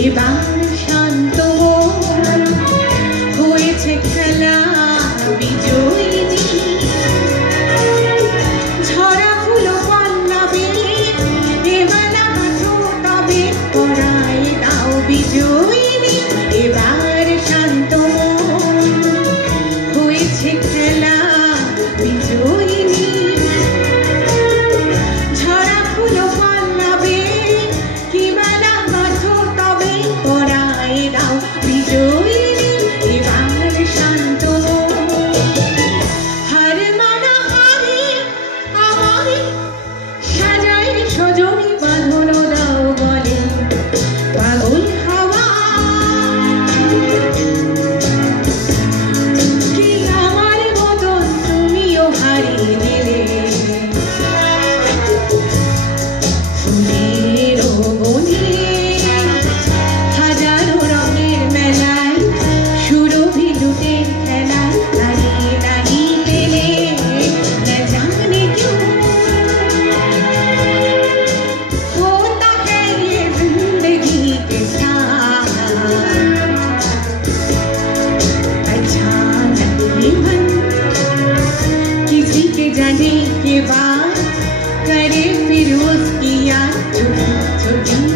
এবার শান্ত হয়েছে খেলা বিজয়িনী ঝরা ফুলো পল্লবে এবেলা হাসো তবে পরায় দাও বিজয়িনী এবার শান্ত হয়েছে খেলা বিজয়িনী ঝরা ফুলো পল্লবে কিবেলা হাসো তবে পরায় দাও বিজয়িনী এবার শান্ত হার মানা হারে আমারে সাজায় সজনী বাঁধন দাও বলে পাগল হাওয়া কি আমার মতন তুমিও হারিয়ে গেলে ফুলের বনে হাজারো রঙের মেলায় সুরভি দুটের খেলায় দাঁড়িয়ে দাঁড়িয়ে পেলে না জানে क्यों होता है ये जिंदगी के साथ अचानक ही मन किसी के जाने के बाद करे फिर उसकी याद छोटी छोटी